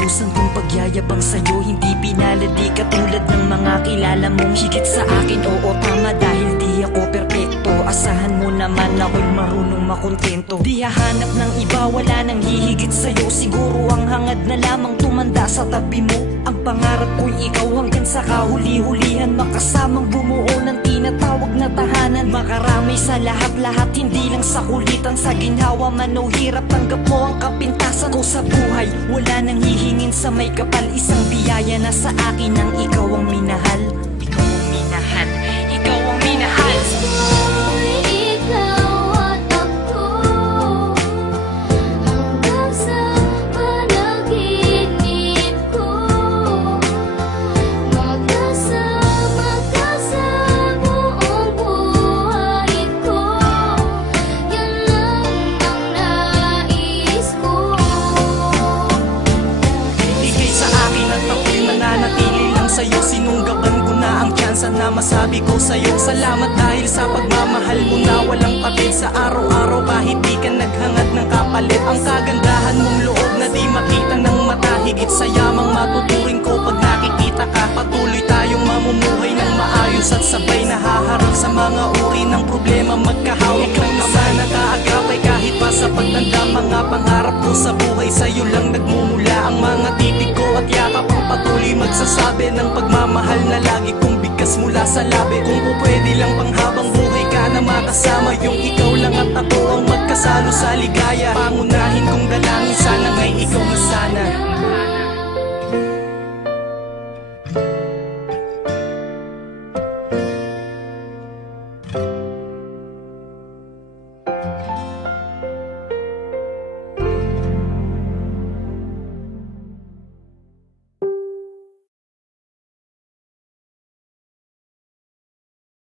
Lubusan kong pagyayabang sa'yo, hindi pinalad, di katulad ng mga kilala mong higit sa akin. Oo, tama, dahil di ako perpekto. Asahan mo naman ako'y marunong makontento. Di hahanap ng iba, wala nang hihigit sa'yo. Siguro ang hangad na lamang tumanda sa tabi mo. Ang pangarap ko'y ikaw hanggang sa kahuli-hulihan, makasamang bumuo ng tinatawag na tahanan. Makarami sa lahat-lahat, hindi lang sa kulitan. Sa ginhawa man o hirap, tanggap mo ang kapintasan ko sa buhay. Wala nang hihingin sa may kapal, isang biyaya na sa akin ang ikaw ang minahal. Ikaw ang minahal, ikaw ang minahal. Sa'yo, sinunggaban ko na ang tsansa na masabi ko sa'yo salamat dahil sa pagmamahal mo na walang patid. Sa araw-araw kahit di ka naghangad ng kapalit, ang kagandahan mong loob na di makita ng mata. Higit sa yamang matuturing ko pag nakikita ka. Patuloy tayong mamumuhay ng maayos at sabay nahaharap sa mga uri ng problema. Magkahawak lang naman nakaagapay kahit pa sa pagtanda. Mga pangarap ko sa buhay sa'yo lang nagmumula. Ang mga titig ko at yakap ang patuloy magsasabi ng pagmamahal na lagi kong bigkas mula sa labi. Kung pwede lang panghabang buhay ka na makasama, yung ikaw lang at ako ang magkasalo sa ligaya. Pangunahin kong dalangin